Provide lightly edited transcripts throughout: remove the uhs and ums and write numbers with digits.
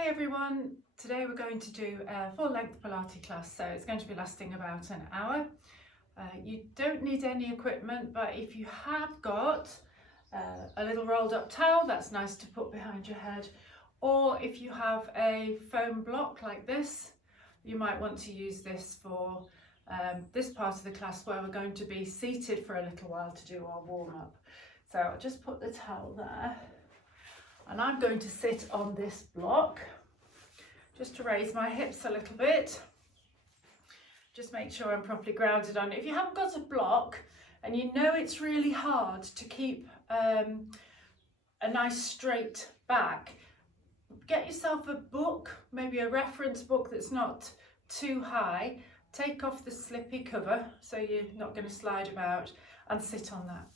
Hi everyone, today we're going to do a full-length Pilates class, so it's going to be lasting about an hour. You don't need any equipment, but if you have got a little rolled up towel, that's nice to put behind your head, or if you have a foam block like this, you might want to use this for this part of the class where we're going to be seated for a little while to do our warm-up. So I'll just put the towel there. And I'm going to sit on this block just to raise my hips a little bit. Just make sure I'm properly grounded on it. If you haven't got a block and you know it's really hard to keep a nice straight back, get yourself a book, maybe a reference book that's not too high. Take off the slippy cover so you're not going to slide about, and sit on that.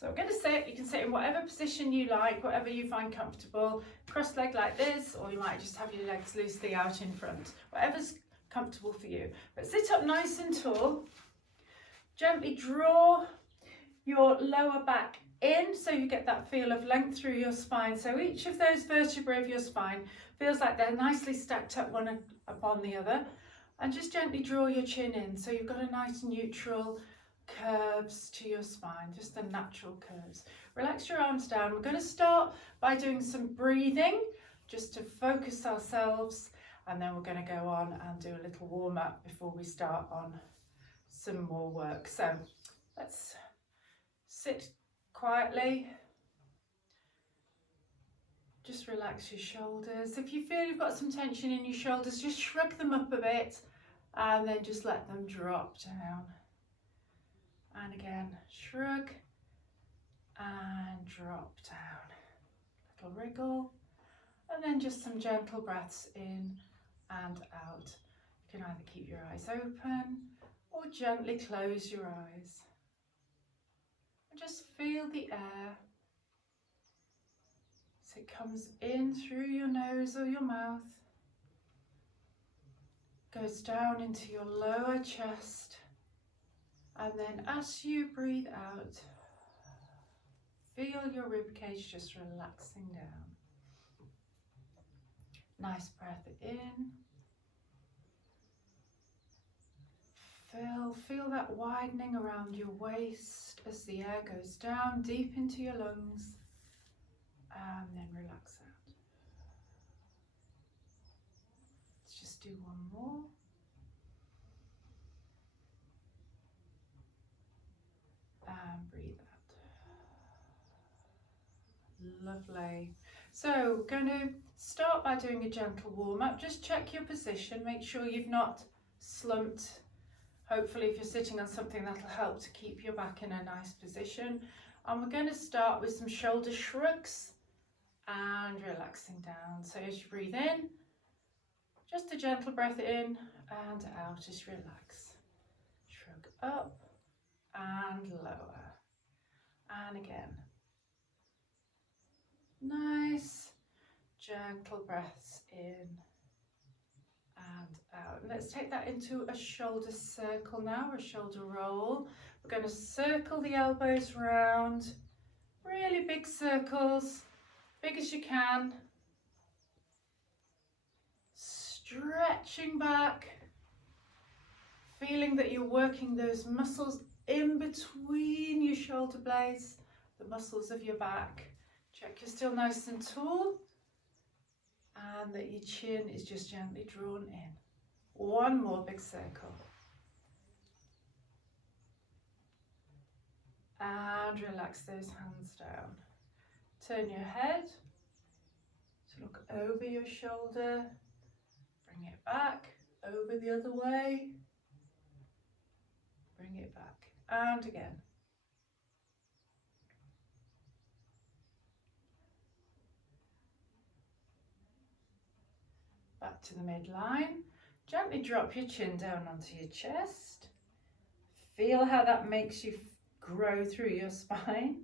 So I'm going to sit, you can sit in whatever position you like, whatever you find comfortable, cross leg like this, or you might just have your legs loosely out in front, whatever's comfortable for you. But sit up nice and tall, gently draw your lower back in so you get that feel of length through your spine. So each of those vertebrae of your spine feels like they're nicely stacked up one upon the other, and just gently draw your chin in so you've got a nice neutral curves to your spine, just the natural curves. Relax your arms down. We're going to start by doing some breathing just to focus ourselves, and then we're going to go on and do a little warm up before we start on some more work. So let's sit quietly. Just relax your shoulders. If you feel you've got some tension in your shoulders, just shrug them up a bit and then just let them drop down. And again, shrug and drop down. Little wriggle, and then just some gentle breaths in and out. You can either keep your eyes open or gently close your eyes. And just feel the air as it comes in through your nose or your mouth, goes down into your lower chest. And then as you breathe out, feel your ribcage just relaxing down. Nice breath in. Feel that widening around your waist as the air goes down deep into your lungs, and then relax out. Let's just do one more. And breathe out. Lovely. So we're going to start by doing a gentle warm up. Just check your position, make sure you've not slumped. Hopefully if you're sitting on something, that'll help to keep your back in a nice position. And we're going to start with some shoulder shrugs and relaxing down. So as you breathe in, just a gentle breath in and out, just relax. Shrug up and lower, and again. Nice gentle breaths in and out. And let's take that into a shoulder circle now, or a shoulder roll. We're going to circle the elbows round, really big circles, big as you can. Stretching back, feeling that you're working those muscles in between your shoulder blades, the muscles of your back. Check you're still nice and tall, and that your chin is just gently drawn in. One more big circle. And relax those hands down. Turn your head to look over your shoulder. Bring it back, over the other way. Bring it back, and again. Back to the midline. Gently drop your chin down onto your chest. Feel how that makes you grow through your spine.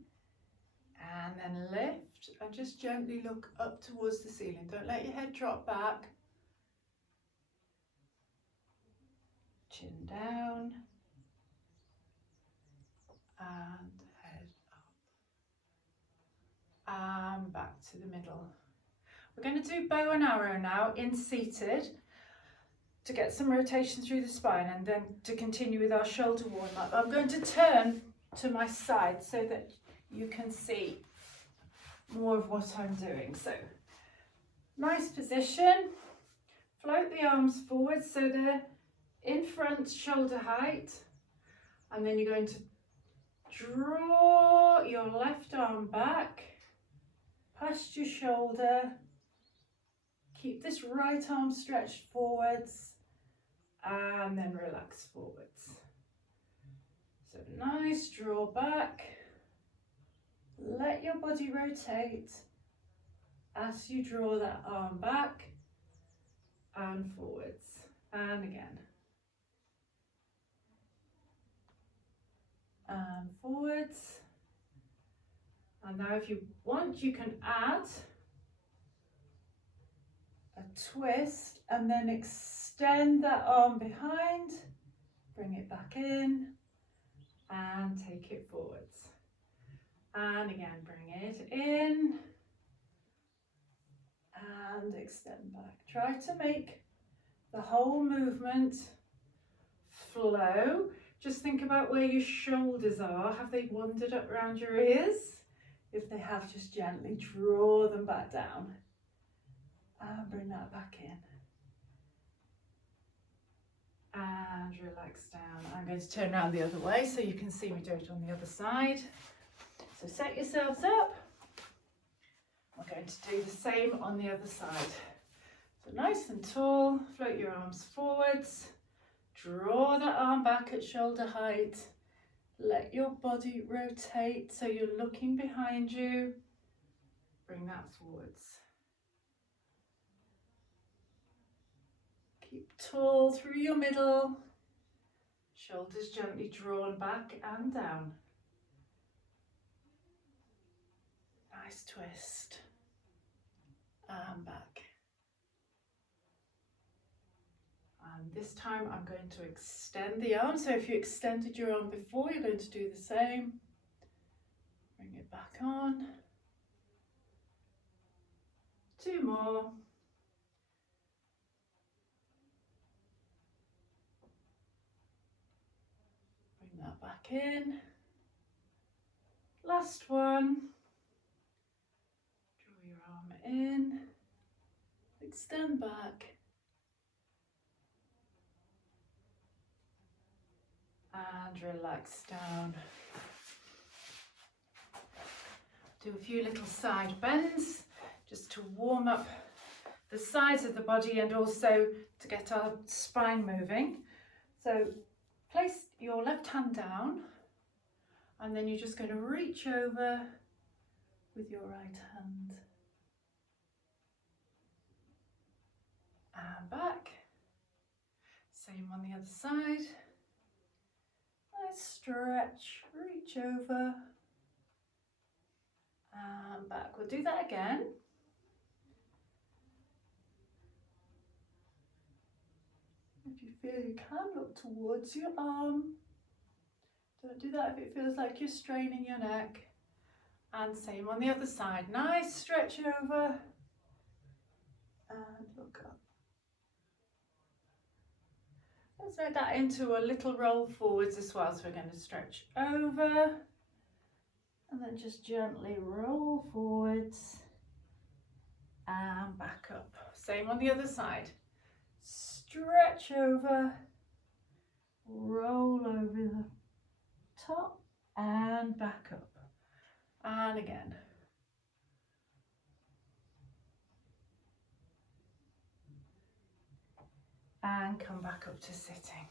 And then lift and just gently look up towards the ceiling. Don't let your head drop back. Chin down. And head up. And back to the middle. We're going to do bow and arrow now in seated to get some rotation through the spine, and then to continue with our shoulder warm up. I'm going to turn to my side so that you can see more of what I'm doing. So nice position, float the arms forward so they're in front, shoulder height, and then you're going to draw your left arm back past your shoulder. Keep this right arm stretched forwards and then relax forwards. So nice draw back. Let your body rotate as you draw that arm back and forwards. And again. And forwards. And now if you want, you can add a twist and then extend that arm behind, bring it back in and take it forwards. And again, bring it in and extend back. Try to make the whole movement flow. Just think about where your shoulders are. Have they wandered up around your ears? If they have, just gently draw them back down and bring that back in. And relax down. I'm going to turn around the other way so you can see me do it on the other side. So set yourselves up. We're going to do the same on the other side. So nice and tall, float your arms forwards. Draw that arm back at shoulder height. Let your body rotate so you're looking behind you. Bring that forwards. Keep tall through your middle. Shoulders gently drawn back and down. Nice twist. And back. And this time I'm going to extend the arm. So if you extended your arm before, you're going to do the same. Bring it back on. 2 more. Bring that back in. Last one. Draw your arm in. Extend back. And relax down. Do a few little side bends just to warm up the sides of the body and also to get our spine moving. So place your left hand down and then you're just going to reach over with your right hand. And back. Same on the other side. Nice stretch, reach over and back. We'll do that again. If you feel you can, look towards your arm. Don't do that if it feels like you're straining your neck. And same on the other side. Nice stretch over and look up. Let's make that into a little roll forwards as well. So we're going to stretch over and then just gently roll forwards and back up. Same on the other side. Stretch over, roll over the top and back up. And again. And come back up to sitting.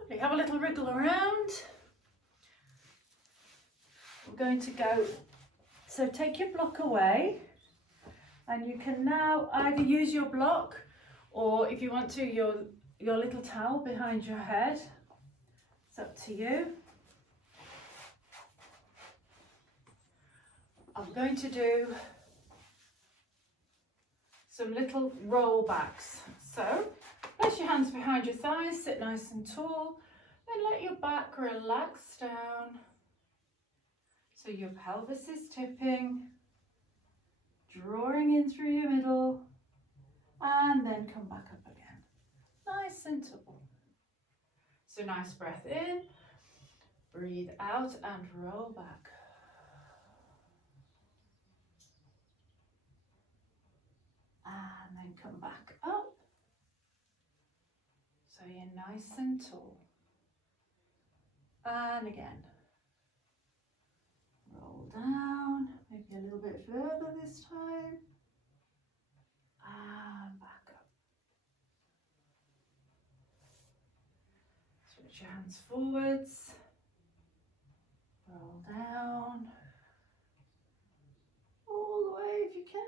Lovely. Have a little wriggle around. We're going to go, so take your block away and you can now either use your block or if you want to, your little towel behind your head. It's up to you. I'm going to do some little roll backs. So place your hands behind your thighs, sit nice and tall, then let your back relax down. So your pelvis is tipping. drawing in through your middle, and then come back up again. Nice and tall. So nice breath in, breathe out and roll back. And then come back up. So you're nice and tall. And again. Roll down, maybe a little bit further this time. And back up. Switch your hands forwards. Roll down. All the way if you can.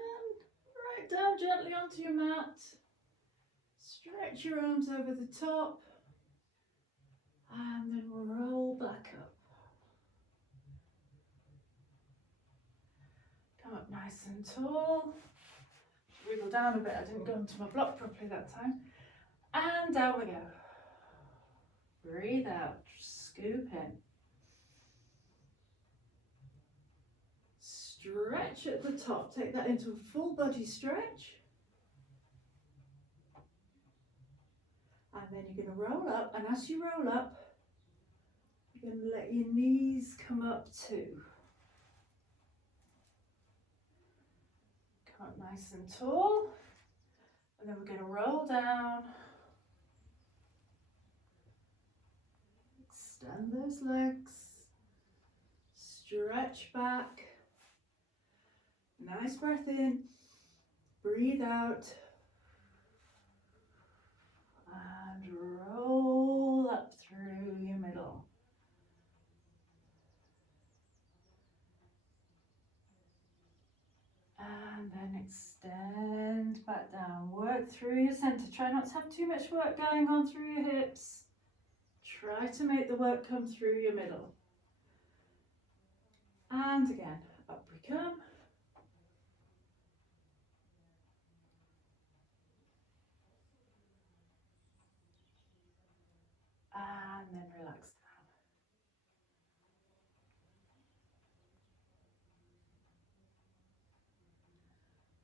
Right down gently onto your mat. Stretch your arms over the top. And then roll back up. Come up nice and tall. Wiggle down a bit, I didn't go onto my block properly that time. And down we go. Breathe out, scoop in. Stretch at the top, take that into a full body stretch. And then you're going to roll up, and as you roll up, you're going to let your knees come up too. Come up nice and tall, and then we're going to roll down. Extend those legs, stretch back. Nice breath in, breathe out, and roll up through your middle. And then extend back down, work through your centre. Try not to have too much work going on through your hips. Try to make the work come through your middle. And again, up we come. And then relax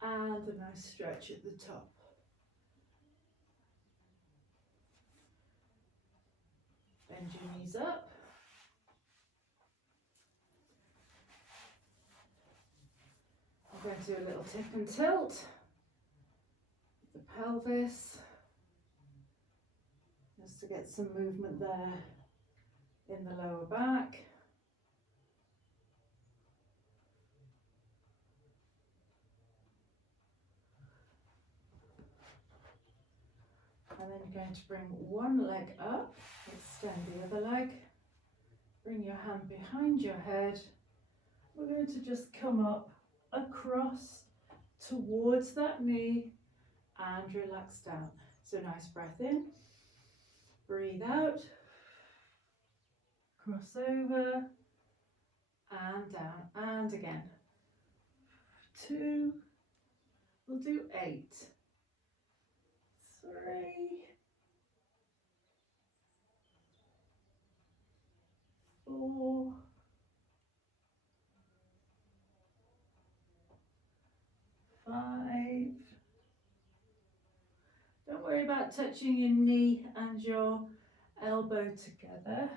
down. And a nice stretch at the top. Bend your knees up. I'm going to do a little tip and tilt. The pelvis. Just to get some movement there in the lower back. And then you're going to bring one leg up, extend the other leg, bring your hand behind your head. We're going to just come up across towards that knee and relax down. So nice breath in, breathe out, cross over and down, and again. 2, we'll do 8. 3, 4, 5. Don't worry about touching your knee and your elbow together.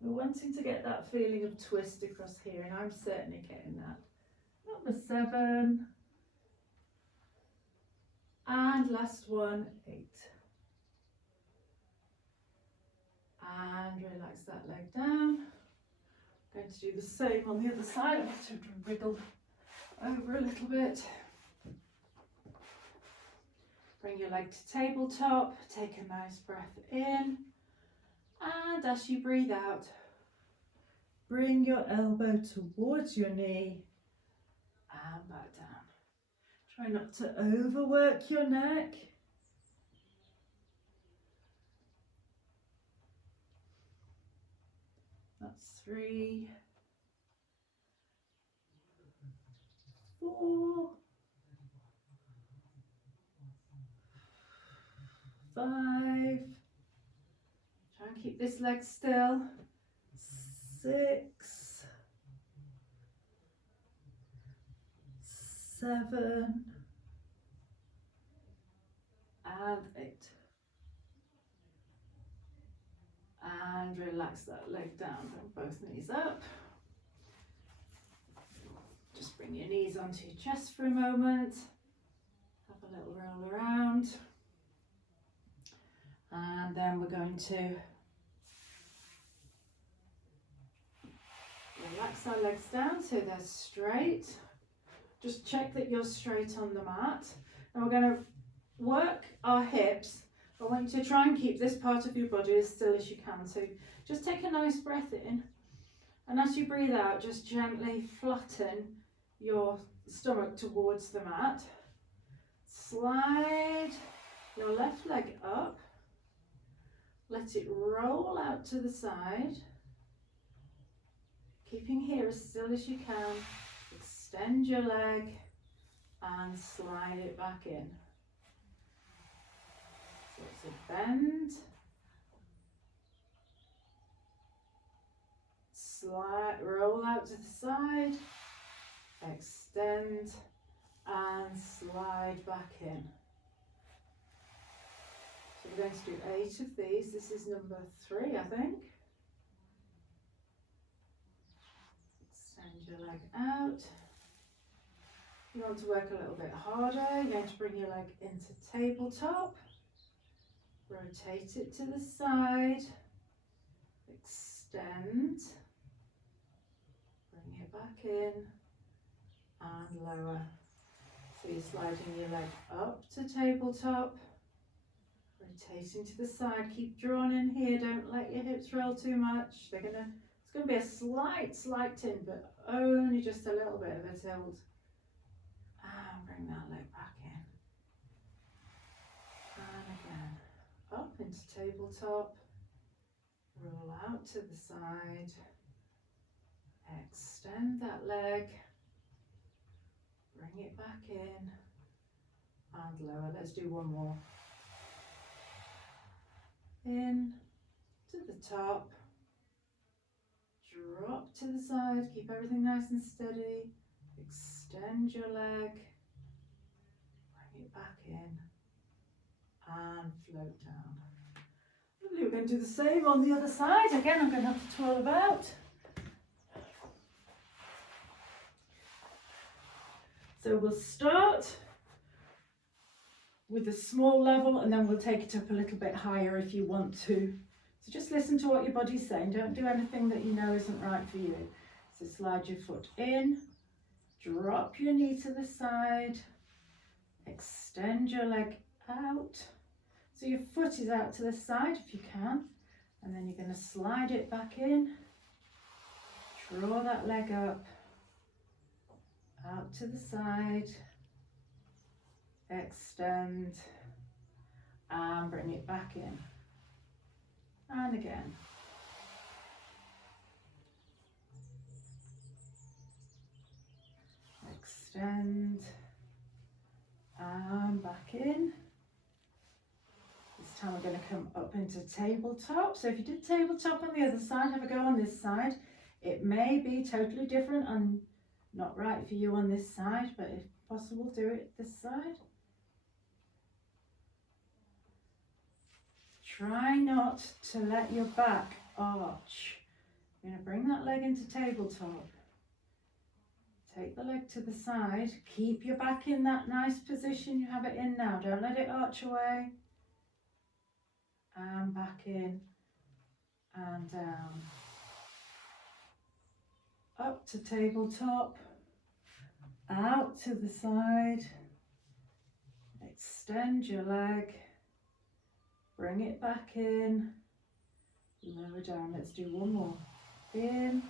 We're wanting to get that feeling of twist across here, and I'm certainly getting that. Number 7. And last one, 8. And relax that leg down. I'm going to do the same on the other side. I'm going to wriggle over a little bit. Bring your leg to tabletop. Take a nice breath in. And as you breathe out, bring your elbow towards your knee and back down. Try not to overwork your neck. That's 3, 4, 5. Try and keep this leg still. 6, 7 and 8. And relax that leg down, bring both knees up. Just bring your knees onto your chest for a moment. Have a little roll around. And then we're going to relax our legs down so they're straight. Just check that you're straight on the mat. And we're going to work our hips. I want you to try and keep this part of your body as still as you can. So just take a nice breath in. And as you breathe out, just gently flatten your stomach towards the mat. Slide your left leg up. Let it roll out to the side. Keeping here as still as you can. Extend your leg and slide it back in. So it's a bend. Slide, roll out to the side. Extend and slide back in. So we're going to do 8 of these. This is number 3, I think. Extend your leg out. You want to work a little bit harder. You're going to bring your leg into tabletop. Rotate it to the side. Extend. Bring it back in. And lower. So you're sliding your leg up to tabletop. Rotating to the side. Keep drawn in here. Don't let your hips roll too much. It's going to be a slight tilt, but only just a little bit of a tilt. And bring that leg back in. And again. Up into tabletop. Roll out to the side. Extend that leg. Bring it back in. And lower. Let's do one more. In to the top. Drop to the side. Keep everything nice and steady. Extend your leg. Bring it back in. And float down. Lovely. We're going to do the same on the other side. Again, I'm going to have to twirl about. So we'll start with a small level and then we'll take it up a little bit higher if you want to. So just listen to what your body's saying. Don't do anything that you know isn't right for you. So slide your foot in, drop your knee to the side, extend your leg out. So your foot is out to the side if you can. And then you're going to slide it back in, draw that leg up, out to the side, extend, and bring it back in. And again. Extend, and back in. This time we're going to come up into tabletop. So if you did tabletop on the other side, have a go on this side. It may be totally different and not right for you on this side, but if possible, do it this side. Try not to let your back arch. You're going to bring that leg into tabletop. Take the leg to the side. Keep your back in that nice position you have it in now. Don't let it arch away. And back in and down. Up to tabletop. Out to the side. Extend your leg. Bring it back in, lower down. Let's do one more. In,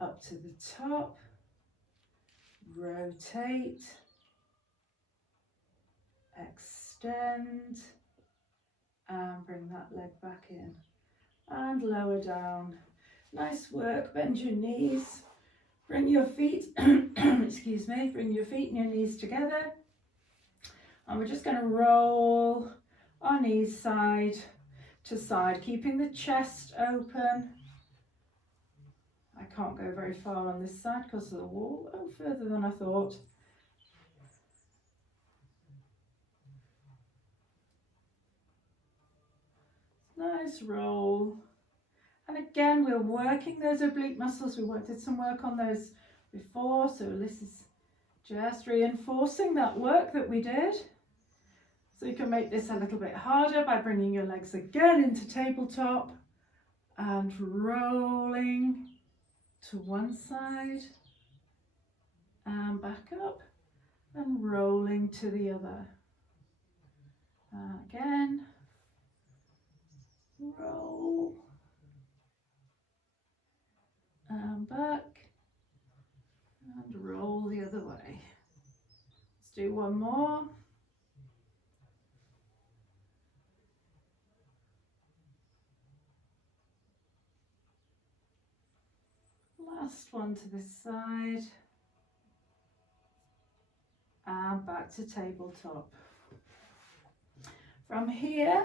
up to the top, rotate, extend, and bring that leg back in. And lower down. Nice work. Bend your knees. Bring your feet, excuse me, bring your feet and your knees together. And we're just going to roll our knees side to side, keeping the chest open. I can't go very far on this side because of the wall. Oh, further than I thought. Nice roll. And again, we're working those oblique muscles. We did some work on those before, so this is just reinforcing that work that we did. So you can make this a little bit harder by bringing your legs again into tabletop and rolling to one side and back up and rolling to the other. Again, roll and back and roll the other way. Let's do one more. Last one to this side and back to tabletop. From here,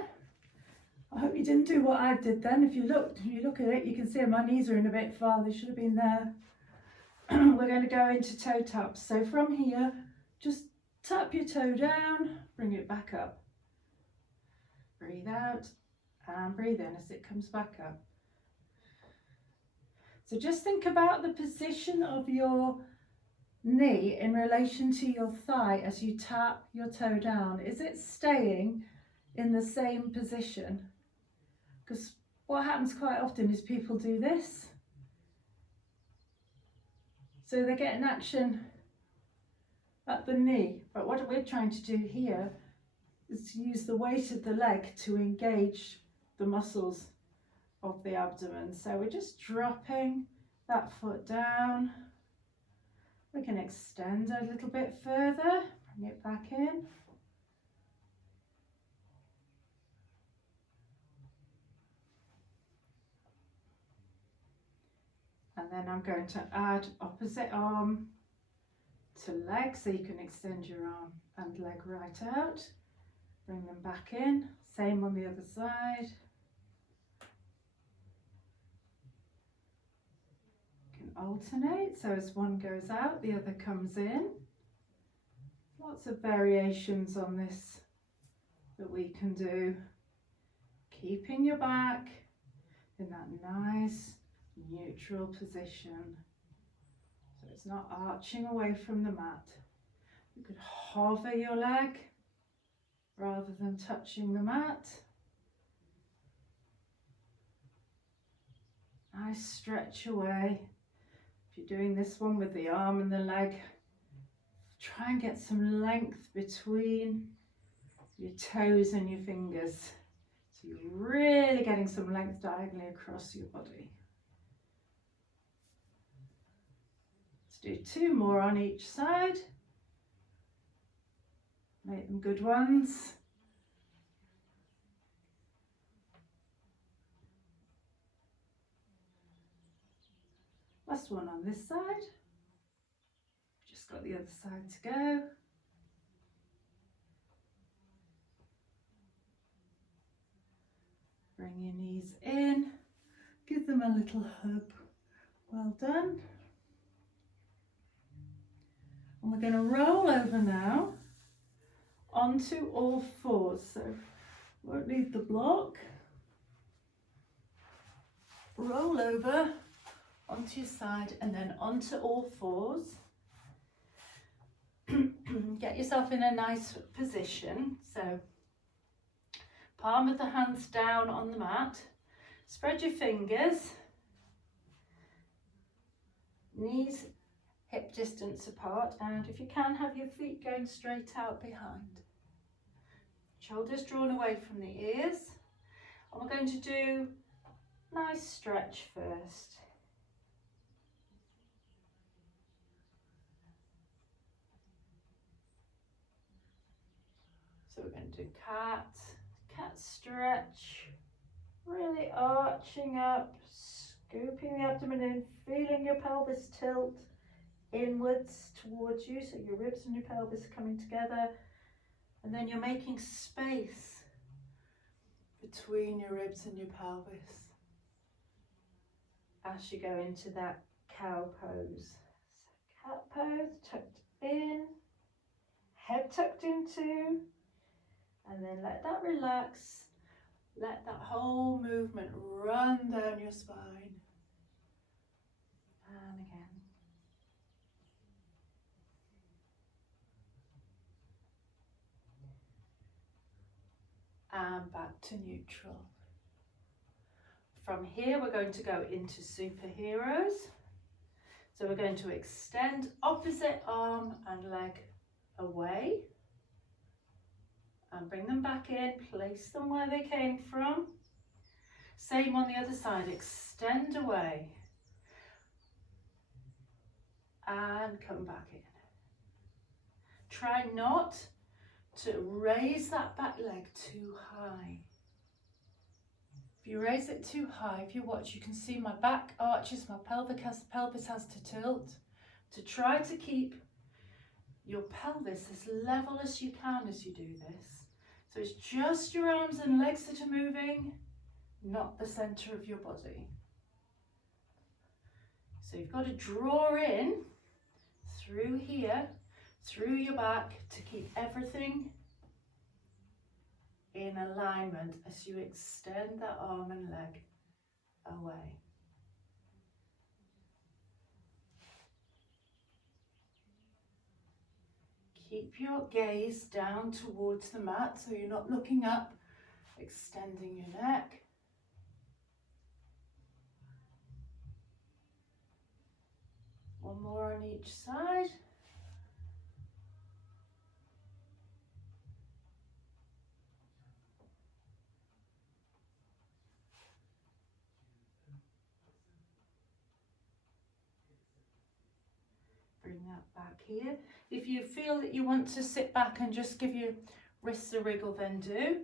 I hope you didn't do what I did then. If you look at it, you can see my knees are in a bit far. They should have been there. We're going to go into toe taps. So from here, just tap your toe down, bring it back up. Breathe out and breathe in as it comes back up. So just think about the position of your knee in relation to your thigh as you tap your toe down. Is it staying in the same position? Because what happens quite often is people do this. So they're getting action at the knee. But what we're trying to do here is to use the weight of the leg to engage the muscles of the abdomen. So we're just dropping that foot down. We can extend a little bit further, bring it back in. And then I'm going to add opposite arm to leg, so you can extend your arm and leg right out. Bring them back in. Same on the other side. You can alternate, so as one goes out, the other comes in. Lots of variations on this that we can do. Keeping your back in that nice neutral position, so it's not arching away from the mat. You could hover your leg rather than touching the mat. Nice stretch away. If you're doing this one with the arm and the leg, try and get some length between your toes and your fingers, so you're really getting some length diagonally across your body. Do 2 more on each side. Make them good ones. Last one on this side. Just got the other side to go. Bring your knees in. Give them a little hug. Well done. And we're going to roll over now onto all fours. So won't leave the block. Roll over onto your side and then onto all fours. Get yourself in a nice position. So palm of the hands down on the mat. Spread your fingers. Knees hip distance apart, and if you can, have your feet going straight out behind. Shoulders drawn away from the ears. And we're going to do a nice stretch first. So we're going to do cat stretch, really arching up, scooping the abdomen in, feeling your pelvis tilt inwards towards you, so your ribs and your pelvis are coming together, and then you're making space between your ribs and your pelvis as you go into that cow pose. So cat pose, tucked in, head tucked in too, and then let that relax. Let that whole movement run down your spine. And again. And back to neutral. From here, we're going to go into superheroes. So we're going to extend opposite arm and leg away. And bring them back in, place them where they came from. Same on the other side, extend away. And come back in. Try not to raise that back leg too high. If you raise it too high, if you watch, you can see my back arches, my pelvis has to tilt. To try to keep your pelvis as level as you can as you do this. So it's just your arms and legs that are moving, not the center of your body. So you've got to draw in through here, through your back, to keep everything in alignment as you extend that arm and leg away. Keep your gaze down towards the mat so you're not looking up, extending your neck. One more on each side. Bring that back here. If you feel that you want to sit back and just give your wrists a wriggle, then do.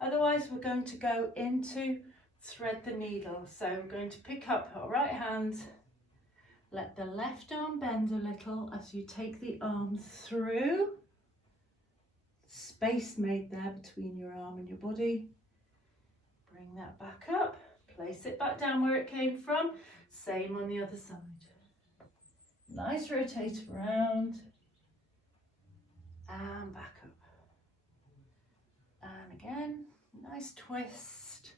Otherwise, we're going to go into thread the needle. So I'm going to pick up our right hand, let the left arm bend a little as you take the arm through. Space made there between your arm and your body. Bring that back up, place it back down where it came from. Same on the other side. Nice rotate around and back up. And again, nice twist.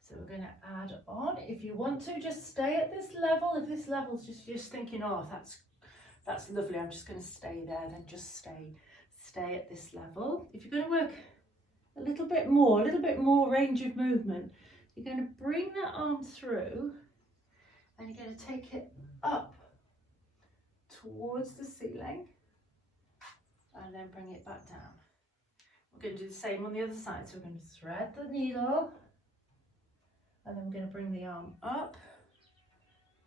So we're going to add on. If you want to, just stay at this level. If this level's just thinking, oh, that's lovely, I'm just going to stay there, then just stay at this level. If you're going to work a little bit more range of movement, you're going to bring that arm through and you're going to take it up towards the ceiling and then bring it back down. We're going to do the same on the other side. So we're going to thread the needle and then we're going to bring the arm up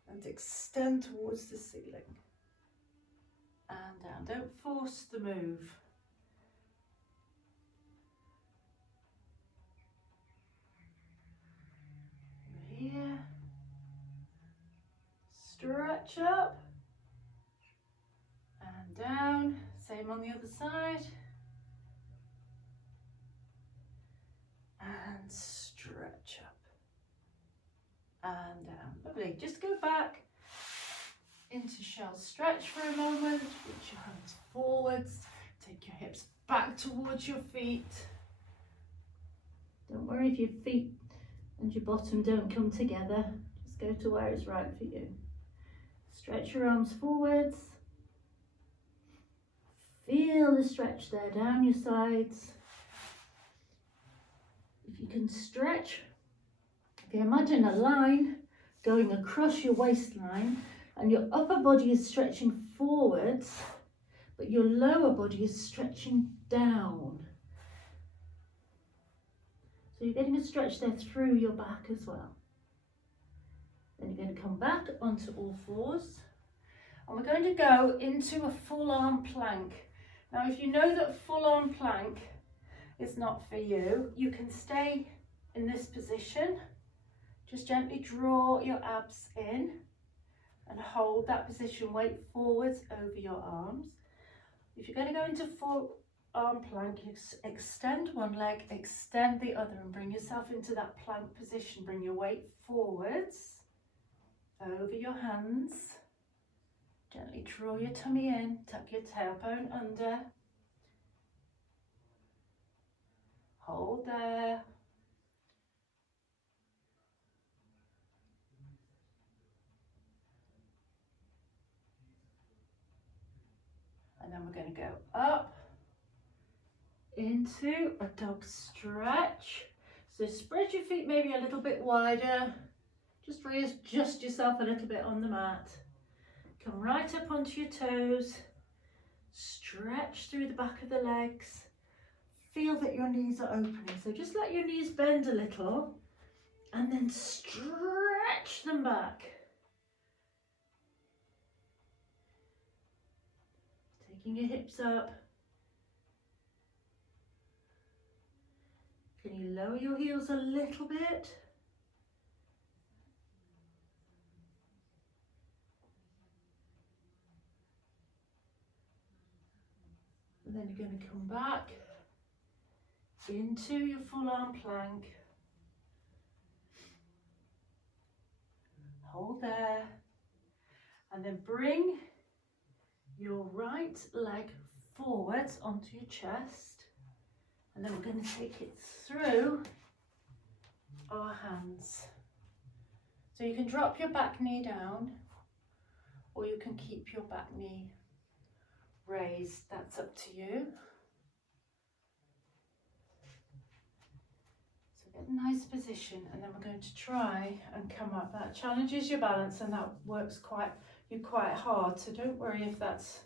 and extend towards the ceiling and down. Don't force the move. Here, stretch up and down, same on the other side, and stretch up and down. Lovely. Just go back into shell stretch for a moment. Reach your hands forwards, take your hips back towards your feet. Don't worry if your feet and your bottom don't come together. Just go to where it's right for you. Stretch your arms forwards. Feel the stretch there down your sides. If you can stretch, if you imagine a line going across your waistline and your upper body is stretching forwards, but your lower body is stretching down. So you're getting a stretch there through your back as well. Then you're going to come back onto all fours. And we're going to go into a full arm plank. Now, if you know that full arm plank is not for you, you can stay in this position. Just gently draw your abs in and hold that position, weight forwards over your arms. If you're going to go into full arm plank, extend one leg, extend the other and bring yourself into that plank position. Bring your weight forwards over your hands. Gently draw your tummy in, tuck your tailbone under. Hold there. And then we're going to go up into a dog stretch. So spread your feet maybe a little bit wider. Just readjust yourself a little bit on the mat. Come right up onto your toes. Stretch through the back of the legs. Feel that your knees are opening. So just let your knees bend a little and then stretch them back. Taking your hips up. Can you lower your heels a little bit? And then you're going to come back into your full arm plank. Hold there. And then bring your right leg forwards onto your chest. And then we're going to take it through our hands. So you can drop your back knee down, or you can keep your back knee raised. That's up to you. So get a nice position, and then we're going to try and come up. That challenges your balance, and that works quite hard. So don't worry if that's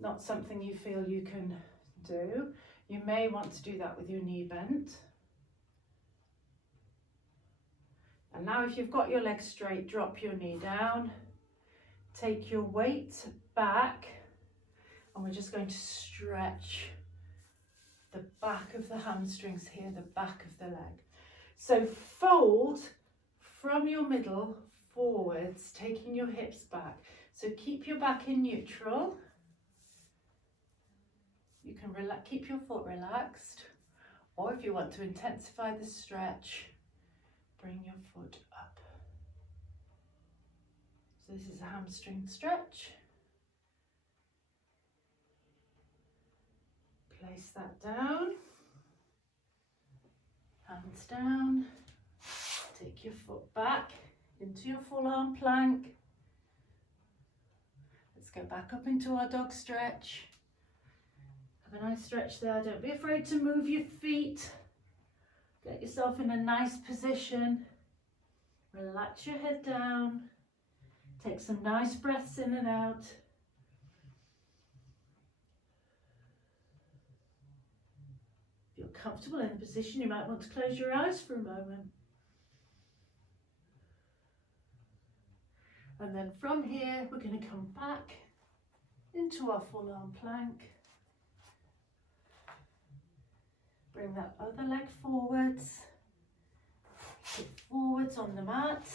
not something you feel you can do. You may want to do that with your knee bent. And now if you've got your legs straight, drop your knee down. Take your weight back, and we're just going to stretch the back of the hamstrings here, the back of the leg. So fold from your middle forwards, taking your hips back. So keep your back in neutral. You can keep your foot relaxed, or if you want to intensify the stretch, bring your foot up. So this is a hamstring stretch. Place that down, hands down, take your foot back into your full arm plank. Let's go back up into our dog stretch. Have a nice stretch there. Don't be afraid to move your feet. Get yourself in a nice position. Relax your head down. Take some nice breaths in and out. If you're comfortable in the position, you might want to close your eyes for a moment. And then from here, we're going to come back into our full arm plank. Bring that other leg forwards. Sit forwards on the mat.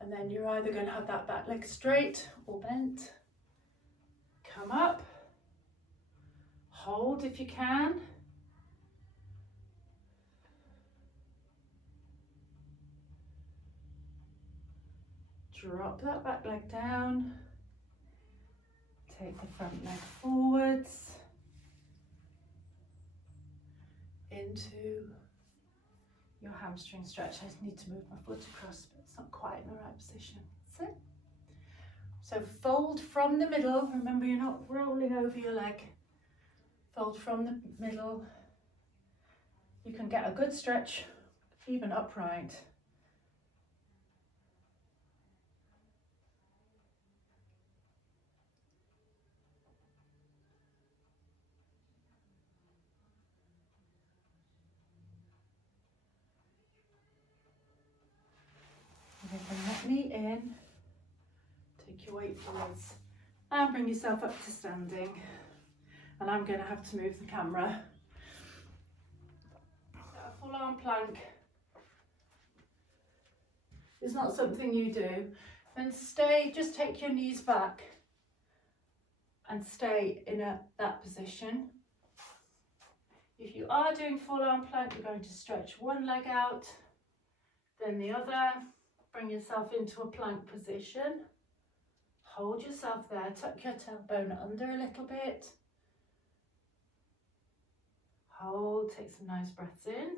And then you're either going to have that back leg straight or bent. Come up. Hold if you can. Drop that back leg down. Take the front leg forwards into your hamstring stretch. I just need to move my foot across, but it's not quite in the right position. That's it. So fold from the middle. Remember, you're not rolling over your leg. Fold from the middle. You can get a good stretch, even upright. And then bring that knee in, take your weight forwards, and bring yourself up to standing. And I'm going to have to move the camera. A full arm plank is not something you do. Then stay, just take your knees back and stay in that position. If you are doing full arm plank, you're going to stretch one leg out, then the other. Bring yourself into a plank position. Hold yourself there, tuck your tailbone under a little bit. Hold, take some nice breaths in.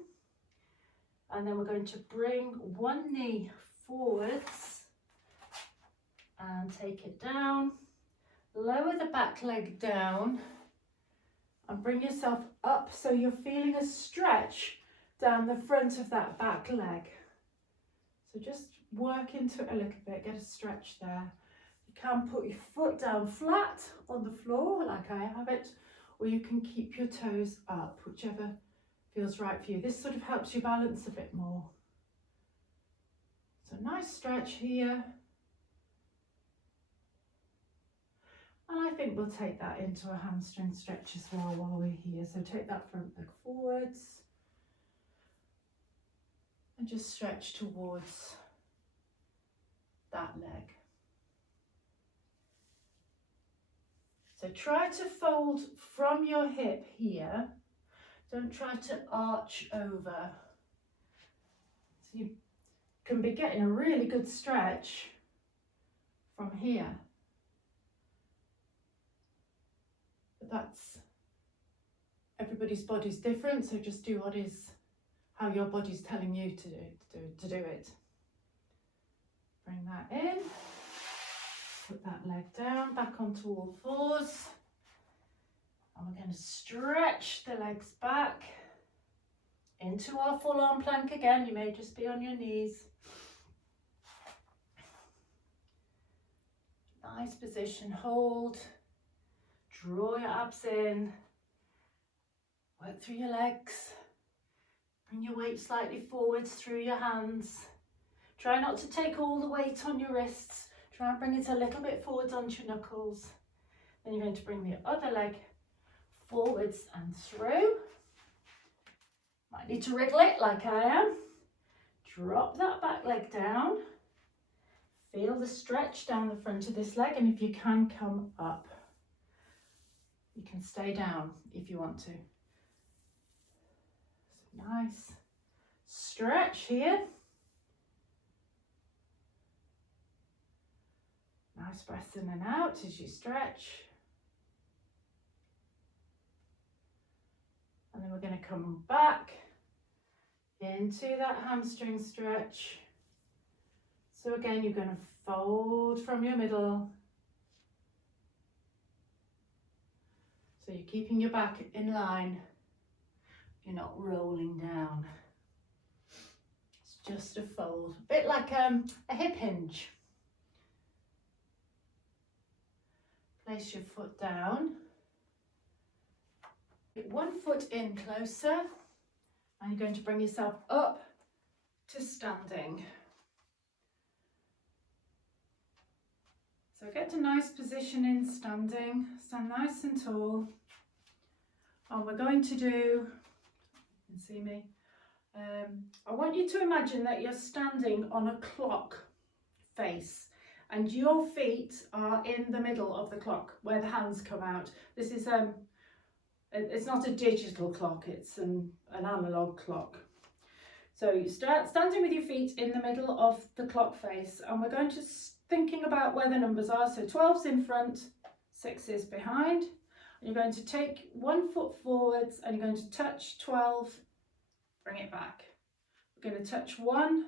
And then we're going to bring one knee forwards and take it down. Lower the back leg down and bring yourself up so you're feeling a stretch down the front of that back leg. So just work into it a little bit, get a stretch there. You can put your foot down flat on the floor like I have it, or you can keep your toes up, whichever feels right for you. This sort of helps you balance a bit more. So nice stretch here. And I think we'll take that into a hamstring stretch as well while we're here. So take that front leg forwards and just stretch towards that leg. So try to fold from your hip here. Don't try to arch over. So you can be getting a really good stretch from here. But that's, everybody's body's different, so just do what is, how your body's telling you to do it. Bring that in. Put that leg down, back onto all fours. And we're going to stretch the legs back into our full arm plank again. You may just be on your knees. Nice position, hold. Draw your abs in. Work through your legs. Bring your weight slightly forwards through your hands. Try not to take all the weight on your wrists. Try and bring it a little bit forwards onto your knuckles. Then you're going to bring the other leg forwards and through. Might need to wriggle it like I am. Drop that back leg down. Feel the stretch down the front of this leg, and if you can, come up. You can stay down if you want to. So nice stretch here. Nice breaths in and out as you stretch. And then we're going to come back into that hamstring stretch. So again, you're going to fold from your middle. So you're keeping your back in line. You're not rolling down. It's just a fold, a bit like a hip hinge. Place your foot down. Get one foot in closer, and you're going to bring yourself up to standing. So get a nice position in standing, stand nice and tall. And we're going to do, you can see me, I want you to imagine that you're standing on a clock face and your feet are in the middle of the clock where the hands come out. This is, it's not a digital clock, it's an analog clock. So you start standing with your feet in the middle of the clock face, and we're going to thinking about where the numbers are. So 12's in front, 6 is behind. And you're going to take one foot forwards and you're going to touch 12, bring it back. We're going to touch 1,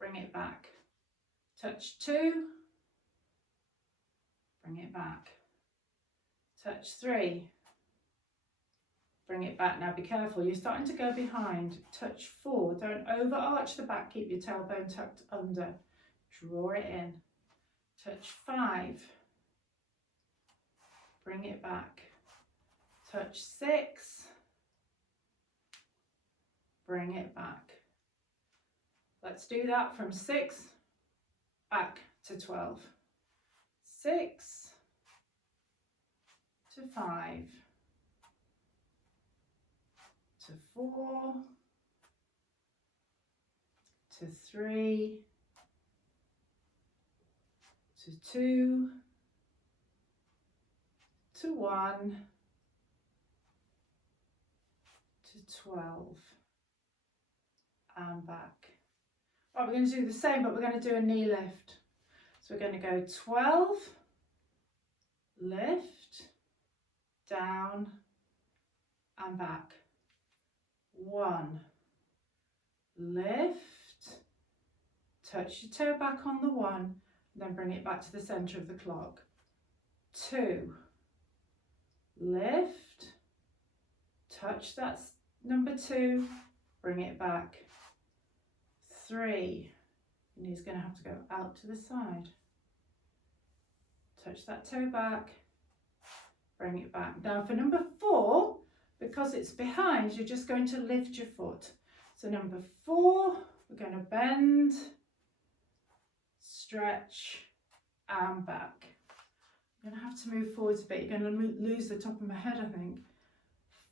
bring it back. Touch 2, bring it back. Touch 3, bring it back. Now be careful, you're starting to go behind. Touch 4, don't overarch the back, keep your tailbone tucked under. Draw it in. Touch 5, bring it back. Touch 6, bring it back. Let's do that from 6 back to 12. 6 to 5 to 4 to 3 to 2 to 1 to 12 and back. Right, we're going to do the same, but we're going to do a knee lift. So we're going to go 12, lift, down and back. 1, lift, touch your toe back on the 1, and then bring it back to the centre of the clock. 2, lift, touch that number 2, bring it back. 3, your knee's going to have to go out to the side. Touch that toe back, bring it back. Now for number 4, because it's behind, you're just going to lift your foot. So number 4, we're going to bend, stretch and back. I'm going to have to move forwards a bit. You're going to lose the top of my head, I think.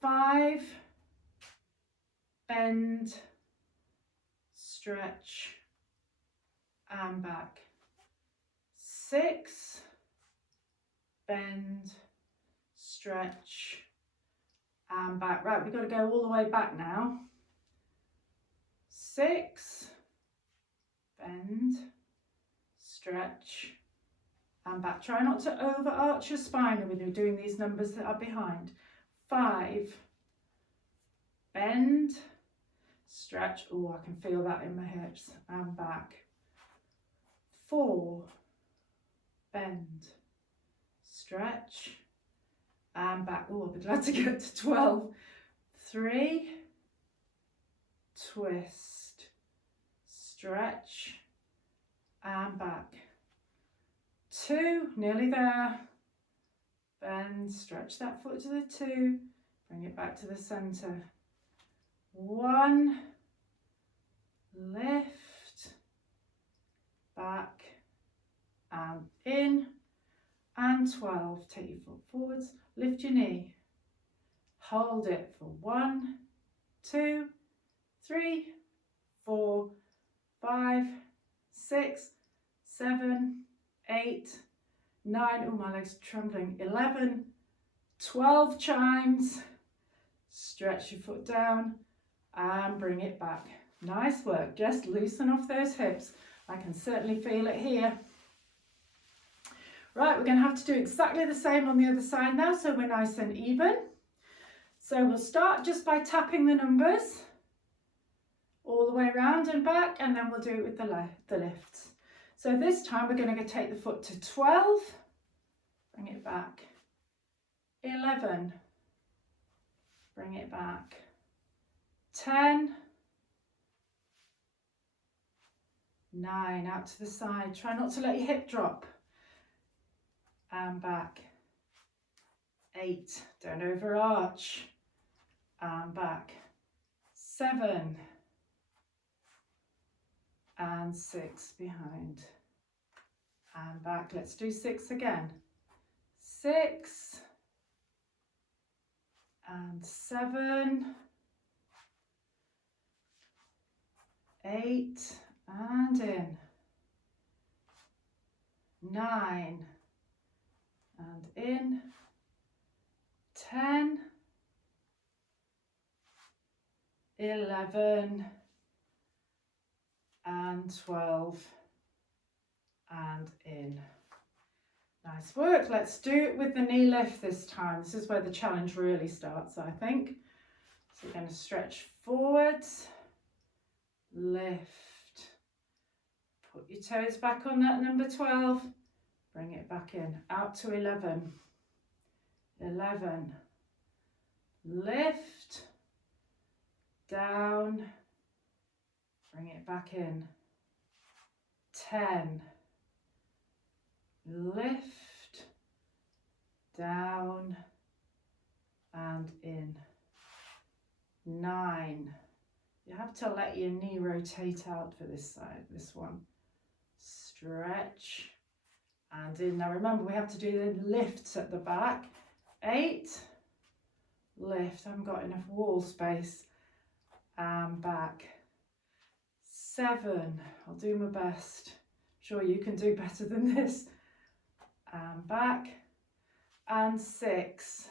5, bend, stretch and back. 6, bend, stretch and back. Right, we've got to go all the way back now. 6, bend, stretch and back. Try not to overarch your spine when you're doing these numbers that are behind. 5, bend, stretch. Oh, I can feel that in my hips and back. 4, bend, stretch and back. Oh, I'll be glad to get to 12. 3, twist, stretch and back. 2, nearly there. Bend, stretch that foot to the 2, bring it back to the centre. 1, lift, back and in, and 12. Take your foot forwards, lift your knee, hold it for 1, 2, 3, 4, 5, 6, 7, 8, 9, oh my legs are trembling, 11, 12 chimes, stretch your foot down and bring it back. Nice work, just loosen off those hips. I can certainly feel it here. Right, we're going to have to do exactly the same on the other side now, so we're nice and even. So we'll start just by tapping the numbers all the way around and back, and then we'll do it with the lifts. So this time we're going to take the foot to 12, bring it back. 11, bring it back. 10, 9, out to the side. Try not to let your hip drop. And back. 8, don't overarch. And back. 7. And 6 behind. And back. Let's do 6 again. 6. And 7. 8. And in. 9. And in. 10. 11. And 12. And in. Nice work. Let's do it with the knee lift this time. This is where the challenge really starts, I think. So we're going to stretch forwards, lift, put your toes back on that number 12, bring it back in, out to 11, 11, lift, down, bring it back in, 10, lift, down and in, 9. You have to let your knee rotate out for this side, this one. Stretch and in. Now remember, we have to do the lifts at the back. 8, lift, I haven't got enough wall space, and back. 7, I'll do my best. Sure you can do better than this. And back. And 6,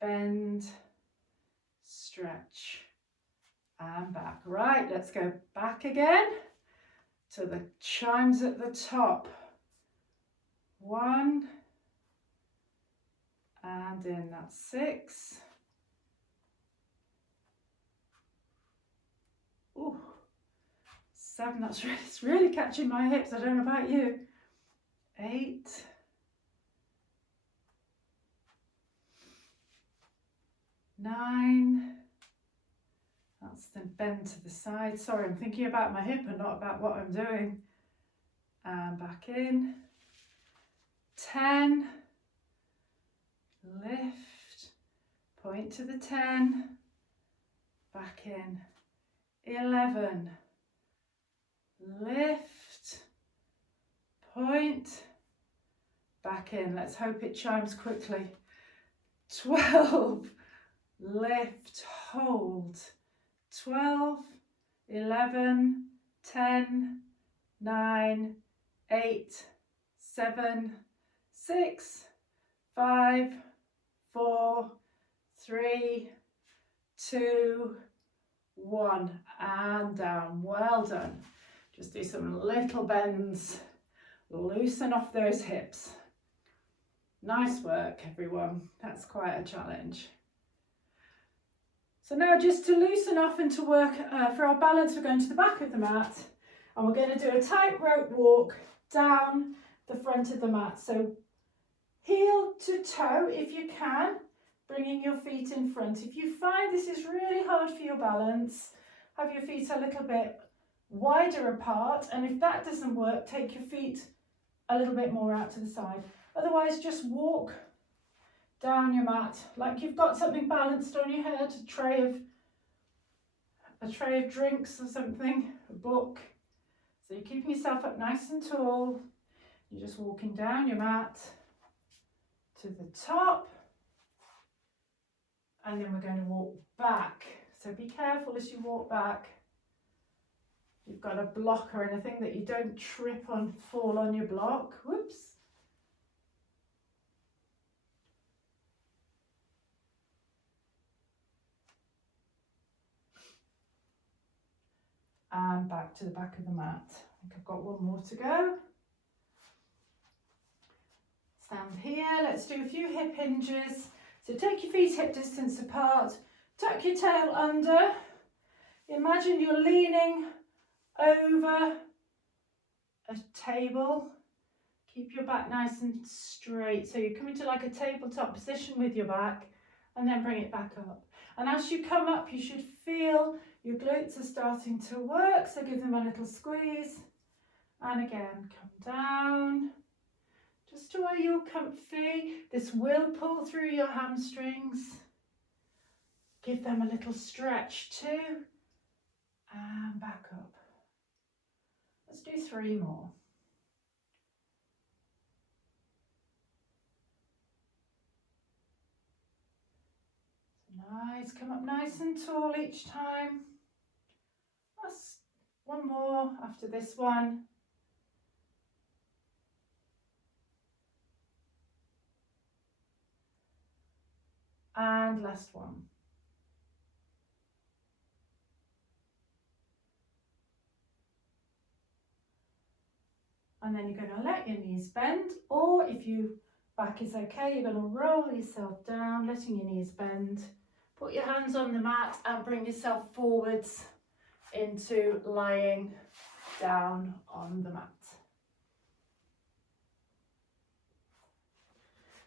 bend, stretch and back. Right, let's go back again to the chimes at the top. 1 and in, that's 6. Ooh, 7, it's really catching my hips, I don't know about you. 8. 9. That's the bend to the side. Sorry, I'm thinking about my hip and not about what I'm doing. And back in. 10. Lift. Point to the 10. Back in. 11. Lift. Point. Back in. Let's hope it chimes quickly. 12. Lift. Hold. 12, 11, 10, 9, 8, 7, 6, 5, 4, 3, 2, 1, and down. Well done. Just do some little bends. Loosen off those hips. Nice work, everyone. That's quite a challenge. So now just to loosen off and to work for our balance, we're going to the back of the mat and we're going to do a tightrope walk down the front of the mat. So heel to toe if you can, bringing your feet in front. If you find this is really hard for your balance, have your feet a little bit wider apart, and if that doesn't work, take your feet a little bit more out to the side. Otherwise, just walk down your mat like you've got something balanced on your head, a tray of drinks or something, a book. So you're keeping yourself up nice and tall. You're just walking down your mat to the top, and then we're going to walk back. So be careful as you walk back. You've got a block or anything that you don't trip on, fall on your block. Whoops. And back to the back of the mat. I think I've got one more to go. Stand here, let's do a few hip hinges. So take your feet hip distance apart, tuck your tail under. Imagine you're leaning over a table. Keep your back nice and straight. So you're coming to like a tabletop position with your back, and then bring it back up. And as you come up, you should feel your glutes are starting to work, so give them a little squeeze. And again, come down, just to where you're comfy. This will pull through your hamstrings. Give them a little stretch too. And back up. Let's do 3 more. Nice, come up nice and tall each time. That's 1 more after this one. And last one. And then you're going to let your knees bend, or if your back is okay, you're going to roll yourself down, letting your knees bend. Put your hands on the mat and bring yourself forwards into lying down on the mat.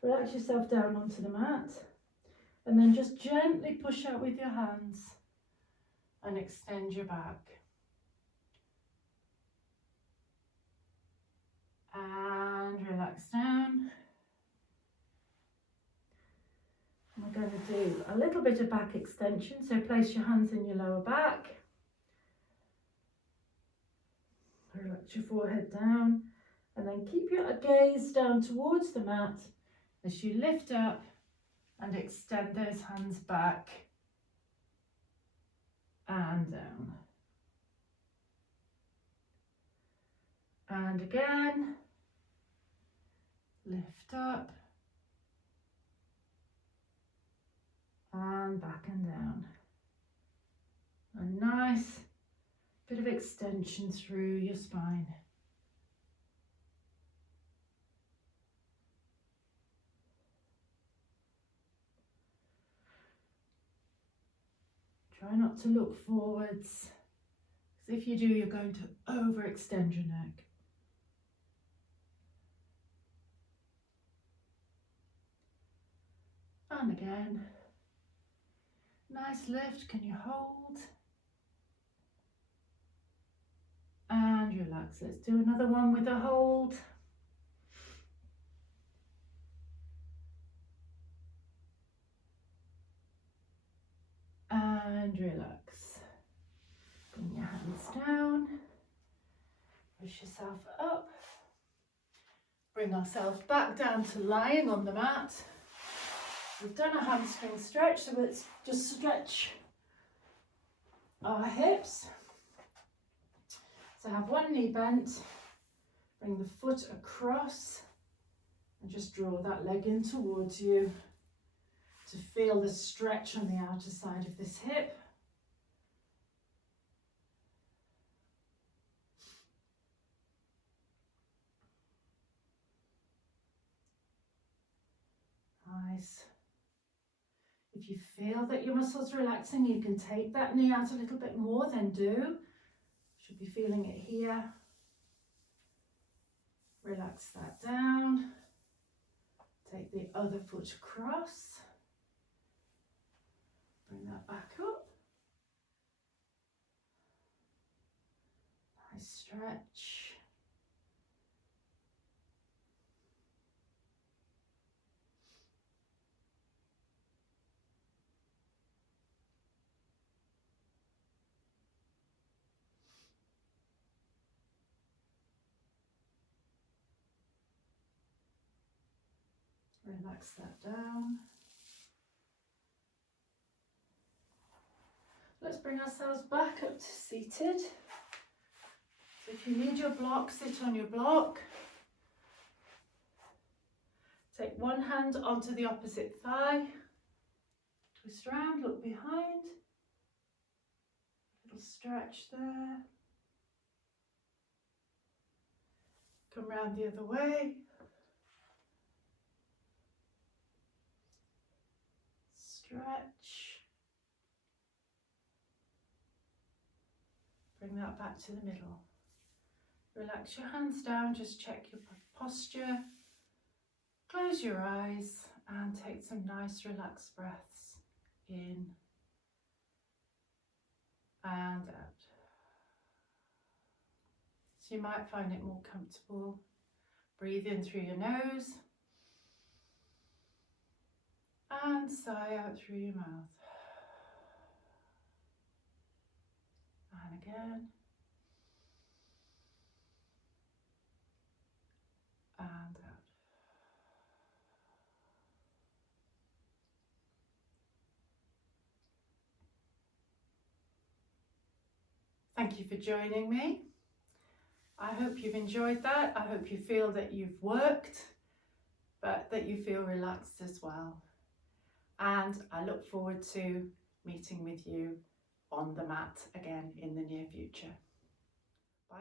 Relax yourself down onto the mat, and then just gently push out with your hands and extend your back. And relax down. We're going to do a little bit of back extension, so place your hands in your lower back. Relax your forehead down, and then keep your gaze down towards the mat as you lift up and extend those hands back and down. And again, lift up and back and down. And Bit of extension through your spine. Try not to look forwards, because if you do, you're going to overextend your neck. And again. Nice lift. Can you hold? And relax. Let's do another one with a hold. And relax. Bring your hands down. Push yourself up. Bring ourselves back down to lying on the mat. We've done a hamstring stretch, so let's just stretch our hips. So have one knee bent, bring the foot across and just draw that leg in towards you to feel the stretch on the outer side of this hip. Nice. If you feel that your muscles are relaxing, you can take that knee out a little bit more, then do. Should be feeling it here. Relax that down. Take the other foot across. Bring that back up. Nice stretch. Relax that down. Let's bring ourselves back up to seated. So if you need your block, sit on your block. Take one hand onto the opposite thigh. Twist around, look behind. Little stretch there. Come round the other way. Stretch. Bring that back to the middle. Relax your hands down, just check your posture. Close your eyes and take some nice relaxed breaths in and out. So you might find it more comfortable. Breathe in through your nose and sigh out through your mouth. And again. And out. Thank you for joining me. I hope you've enjoyed that. I hope you feel that you've worked, but that you feel relaxed as well. And I look forward to meeting with you on the mat again in the near future. Bye.